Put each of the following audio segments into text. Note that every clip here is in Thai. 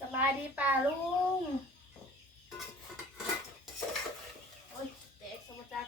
สบายดีป่าลุง โอ้ยแตกสมจัก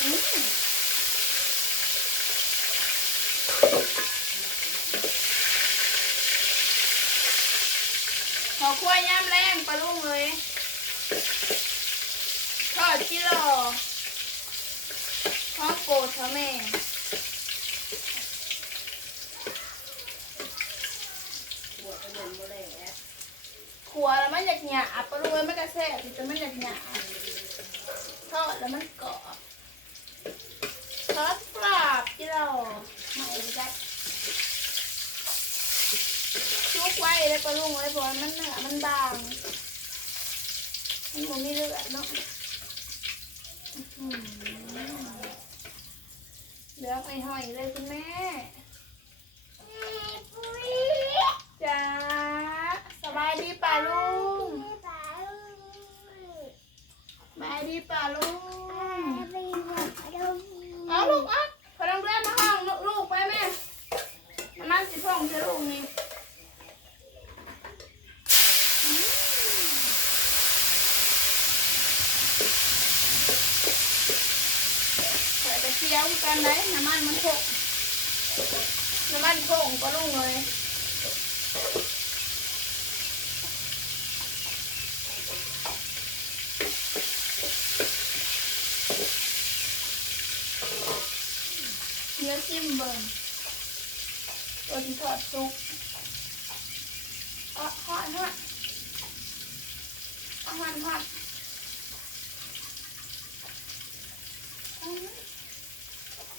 อืมขอขั้วย่ำแรงปลาลุงเลยทอดจิโร่ข้าวโปรดเธอแม่ ขัวแล้วมันอยากหยาบปลาลูกมันก็แซ่บแต่มันอยากหยาบทอดแล้วมันกรอบทอดกรอบที่เราไม่ได้ชุกไว้เลยปลาลูกไว้เพราะว่ามันเนื้อมันบางมันบ่มีเลือดเนาะอื้อหือเหลือไปหอยเลยคุณแม่จ้า สบาดีป่าลุงสบาดีป่าลุงเอาลูกอะพลังเล่นมาห้องลูกไปแม่น้ำมันสิพ่องจะลูกนี่อืมใส่กระเทียมกันเลยน้ำมันมันโขกน้ำมันโขกก็ลุงเลย เนื้อจิ้มเบิ่งตัวที่ทอดซุกอะฮอดฮอดอาหารฮอดอื้อ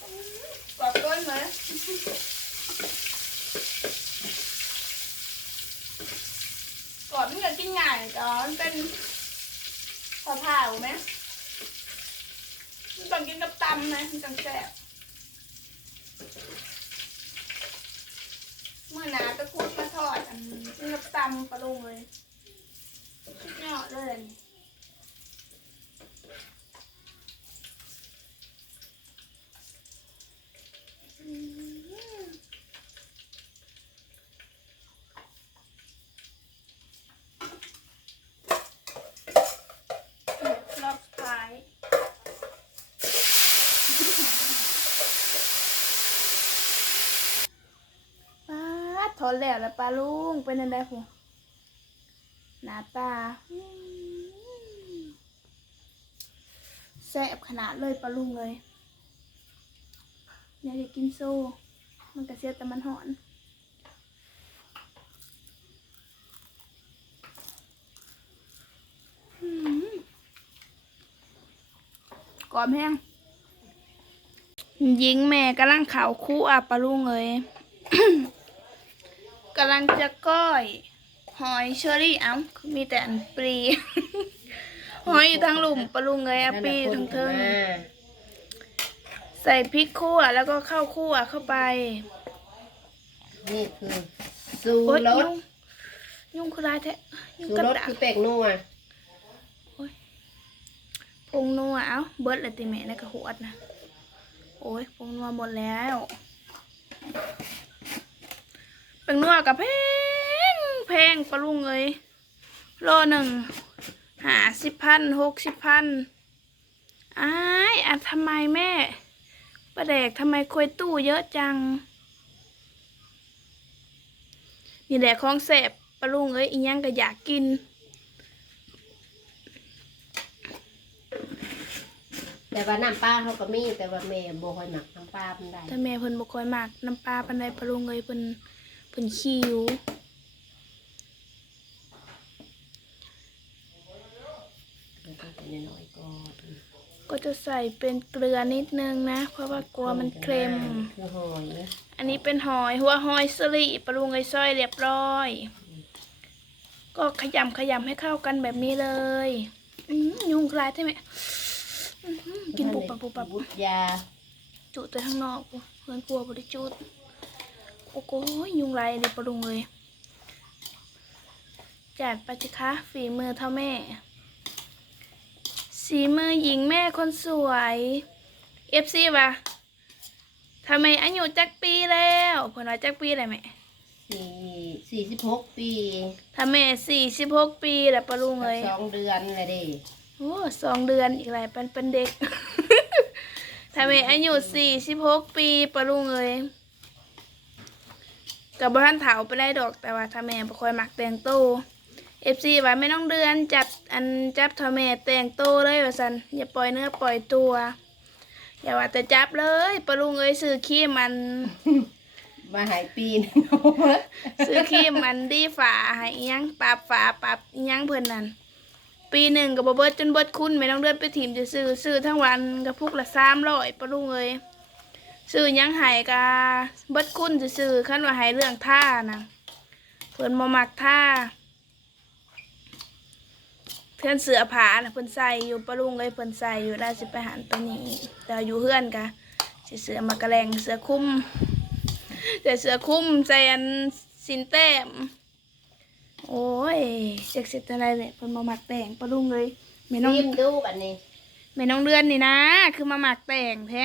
อื้อกรอบก้นไหมกรอบมันก็กินง่ายแต่ว่ามันเป็นผาผ่าไหมมันต้องกินกับตำไหมมันจังแซ่บ มื่อหนาตะกุดมาทอดอันนี้กับตำปลาลงเลยสุดยอดเลยอืมรอบสุดท้าย ป้าดถ อนแล้วแล้วปลาลุงเป็นยังไงพูหน้าตาแซ่บขนาดเลยปลาลุงเลยอยากจะกินโซ่ มันกระเสียแต่มันหอนกรอบแห้งยิงแม่กำลังข่าวคู่อะปลาลุงเลย กำลังจะก้อย หอยเชอรี่เอ้ามีแต่อันปรีหอยอยู่ทางหลุมปลาลุงเลยอะปรีทั้งเทิงใส่พริกคั่วแล้วก็ข้าวคั่วเข้าไป นี่คือสูโอ๊ยรสยุ่งยุ่งคือร้ายแท้ยุ่งสูกับรสดักคือแป้งนัวพงนัวเอ้าเบิร์ดเลยติแม่ในกระหวดนะ โอ้ยพงนัวหมดแล้ว เป็นนัวกับแพงแพงปลาลุงเลยโลหนึ่งหาสิบพันหกสิบพันอ้ายอะทำไมแม่ประเดกทำไมควยตู้เยอะจัง นี่แหละของแสบปลาลุงเอ้ยอีหยังก็อยากกินแต่ว่าน้ำปลาเขาก็มีแต่ว่าแม่บ่ค่อยหมักน้ำปลามันได้แต่แม่เพิ่นบ่ค่อยมากน้ำปลาปานใดปลาลุงเอ้ยเพิ่น เพิ่นคิวแล้วก็เป็นน้อยๆก่อนก็จะใส่เป็นเกลือนิดนึงนะ เพราะว่ากลัวมันเค็มคือหอยอันนี้เป็นหอยหัวหอยสลิปลาลุงเอ้ยซอยเรียบร้อย ก็ขยำขยำให้เข้ากันแบบนี้เลยอืมยุงคลายใช่ไหมอื้อหือกินปุบปับปุบปับบุตรยาจุดแต่ข้างนอกกูเพื่อนกลัวบริจุด โอ้โหยุงลายเด็ปรุงเลย จัดไปสิคะ ฝีมือเท่าแม่ สีมือหญิงแม่คนสวยเอฟซีปะททำไมอายุจักปีแล้วเพิ่นว่าจักปีได้ไหมสี่สี่สิบหกปีทำไมสี่สิบหกปีแล้วปะลุงเอ้ยสองเดือนเลยเดิโอ้สองเดือนอีกหลายเป็นเป็นเด็กทำไมอายุสี่สิบหกปีปะลุงเอ้ย กับบ้านเถาไปได้ดอกแต่ว่าทำไมบ่ค่อยมักแต่งโตเอฟซีว่าไม่ต้องเดือนจับอันจับทำไมแต่งโตเลยว่าสันอย่าปล่อยเนื้อปล่อยตัว อย่าว่าแต่จับเลยปะลุงเอ้ยซื้อครีมมัน มาหายปีนงซื้อครีมมันดีฝาให้อิหยังปรับฝาปรับอิหยังเพิ่นนั่นปีหนึ่งกับบ่เบิดจนเบิดคุณไม่ต้องเดือนไปถิ่มจะซื้อซื้อทั้งวันกับพุกละสามร้อยปะลุงเอ้ย ซื้อหยังให้กะเบิดคุณจะซื้อขั้นว่าให้เรื่องท่านะเพิ่นบ่มักท่าเพื่อนเสือผาน่ะเพิ่นใส่อยู่ปะลุงเอ้ยเพิ่นใส่อยู่ได้สิไปหันไปนี่แต่อยู่เฮือนกะสิเสือมากระแรงเสือคุ้มแต่เสือคุ้มใส่อันสินแต้มโอ้ยเจ็กเสร็จอะไรเนี่ยเพิ่นมาหมักแต่งปะลุงเลยแม่น้องยิ้มดูแบบนี้แม่น้องเดือนนี่นะ คือมาหมักแต่งแท้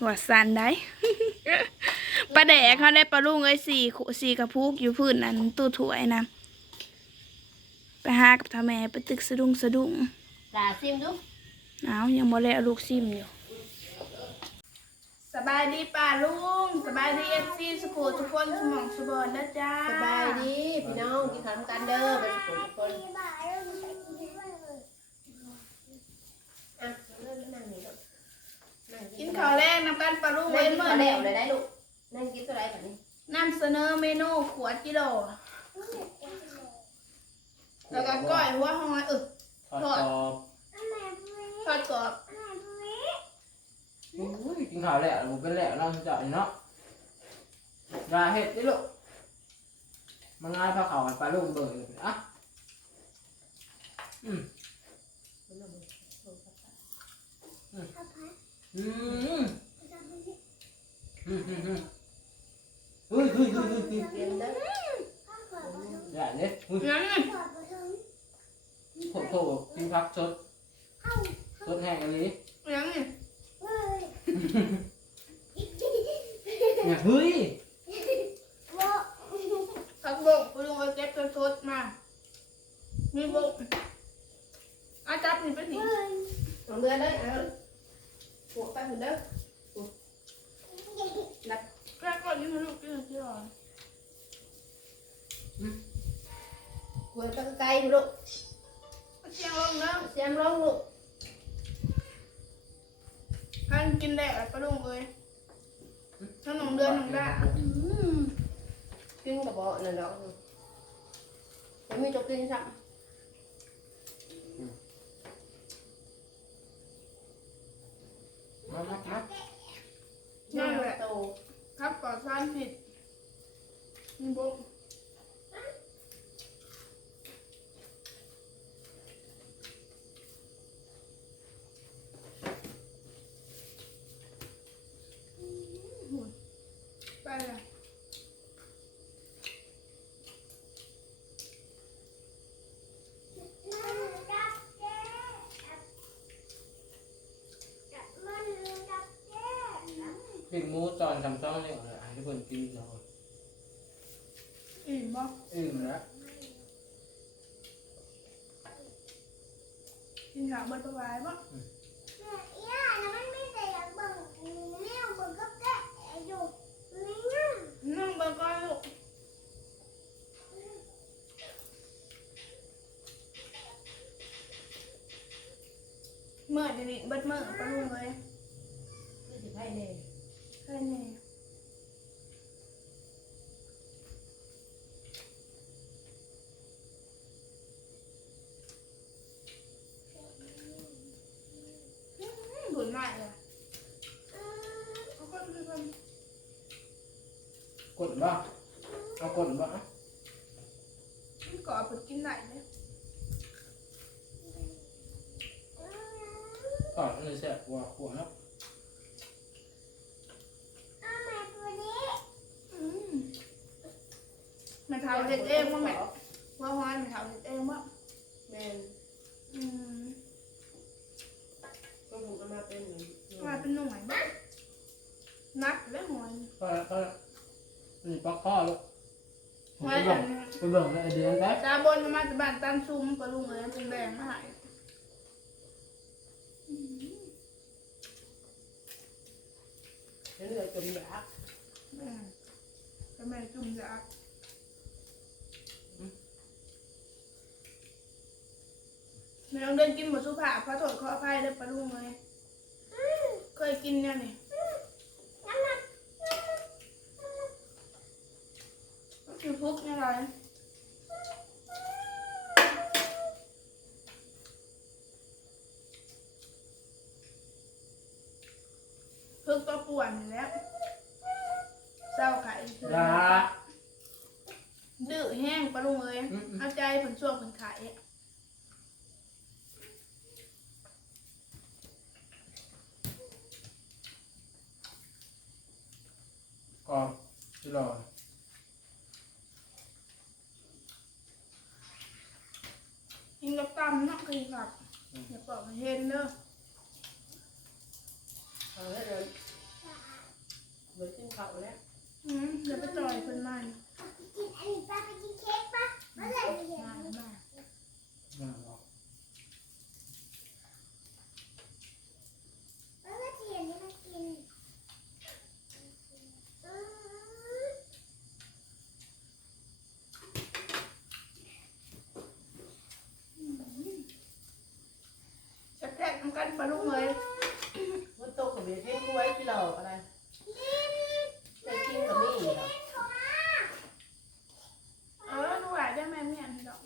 หัวสันได้ ปลาแดกเขาได้ปลาลุงเอ้ยสี่ขวสี่กระพุกอยู่พื้นนั้นตู้ถ้วยนะไปหากับทาแม่ไปตึกสะดุ้งสะดุ้งตาซิมดูเอายังบ่แล้วลูกซิมอยู่สบายดีป้าลุงสบายดีเอฟซีสกูทุกคนสมองสบอนนะจ้าสบายดีพี่น้องกินข้าวกันเด้อเป็นคนทุกคนอะเริ่มนั่งนี่ลูกนั่ง กินข้าวแรกนำกันปลาลุงนั่เว้งนกินเมื่อข้าวนี้แล้วเลยได้ลูกนั่งกินตัวไรแบบนี้นำเสนอเมนูขวดกิโล แล้วก็ก้อยหัวหอยเออทอดกรอบทอดกรอบอุ้ยกินข้าวแล้วผมเป็นแล้วเนาะเจาะเนาะยาเห็ดดิลูกมันง่ายพาเขาไปลาลูกเบิ่งอะอืมอืม อืมอืมอืมอืมเฮ้ยเฮ้ยเฮ้ยเฮ้ยเฮ้ยเตรียมเด้ออย่าเนี่ยเฮ้ยยังนี่โถโถกินพักชดชดแห้งอันนี้ยังนี่เนี่ยเฮ้ยผักบกปลาลุงเอาเก็บกระทดมามีบกอาจับนี่ไปสิลองเดือนเด้อเอา หัวไปหุ่นเด้อแค่ก่อนนี่มันลูกกินที่รอหัวไปไกลๆลูกเสียงลงแล้วเสียมร้องลูกท่านกินแดดปลาลุงเอ้ยถ้าหนองเดือนหนองได้กินกับบ่นั่นดอกแล้วมีจกกินซ้ำ มามามา นั่นแหละ โต ครับปลอดสารผิดมีบก ไปเลยปิ้งหมูตอนทำต้องเนี่ยเลยให้ทุกคนกินเนาะอิ่มบ่อิ่มแล้วกินข้าวเบิดประวายบ่นั่งเบิดก่อนลูก เมื่อจะดิเบิดเมื่อปะลุงเลยคือสิไพ่แน่ใช่แน่บุญมากเลยเอาคนไปคนกดบ่เอากดบ่อะมันก่อเปิดกินไหนเนี่ย ก่อนเลยเสียหัวหัวเนาะอืมแม่เท้าเด็ดเองว่าแม่ว่าฮอนแม่เท้าเด็ดเองว่าแม่นอืมต้องหูกันมาเป็นหนึ่งว่าเป็นหน่วยบ้างนักและหัวนี่ก็ก็นี่ปลาข้อลูกหัวไปอัเบิ่งนนี้ไปเบิ่งไอเดียนได้ตาบนมาจากบ้านตันซุ่มปลาลุงเลยเป็นแดงมาใหาย เดี๋ยวเหนื่อย จมยากแม่ก็แม่จุ่มจากแม่ต้องเดินกินหมดสุภาพขอโทษขออภัยเด้อปลาลุงเลยเคยกินเนี่ยนี่ก็คือพุกเนี่ยไร พึกตัวป่วนอยู่แล้วเศร้าไข่เฉยยาดื้อแห้งปลาลุงเลยอืม เอาใจผลช่วงผลขายอะก็ที่รอกินกับตำเนาะกินกับอย่าบอกให้เห็นเด้อ เอาแล้วเดี๋ยว เดี๋ยวกินข้าวแล้วอืมเดี๋ยวไปต่อยเพิ่นมากินอันนี้ป้าไปกินเค้กปะเมื่อไหร่จะเห็นมามามาหรอกเมื่อไหร่จะเห็นนี่มากินอืมจะแทกทำกันปลาลุงเลยมันโตกับเบียร์เพ่งไว้ที่เราอะไรไปกินกับนี่เหรอ เออดูหลายได้แม่เมียนดอก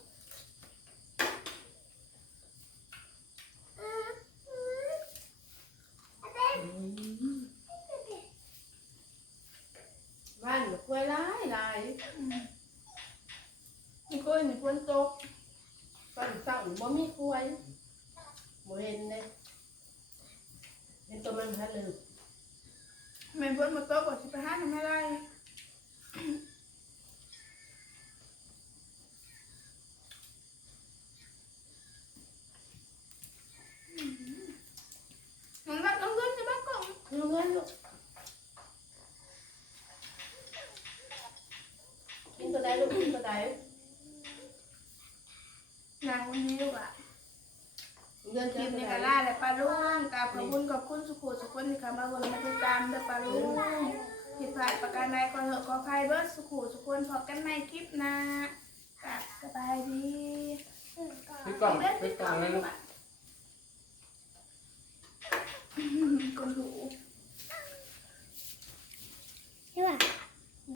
อืมอืมเอาเป็น บ้านแบบกล้วยร้ายลาย อืมนี่ก็นี่ฝนตก บ้านเศร้าบ่มีกล้วยบ่เห็นเลยเห็นตัวมันพัดเลย แม่ฝนมาตกกว่าสิไปหาทำอะไรน้องรักน้องเงินจะบ้านกล่องคือเงินลูกกินตัวใดลูกกินตัวใดนางวันนี้ลูกอะ เงินคลิกินปตัวนี้ใดก็ล่าแหละปลาลุงกราบขอบคุณขอบคุณสุขุสุขคนที่เข้ามาเบิ่งมาติดตามเด้อปลาลุงผิดพลาดประการใดขอเถอะขออภัยเบิดสุขุสุขคนพบกันในคลิปหน้ากราบสบายดีพี่กล่องเล่นพี่ติดกล่ต่อองนะลูกคนถูใช่ป่ะ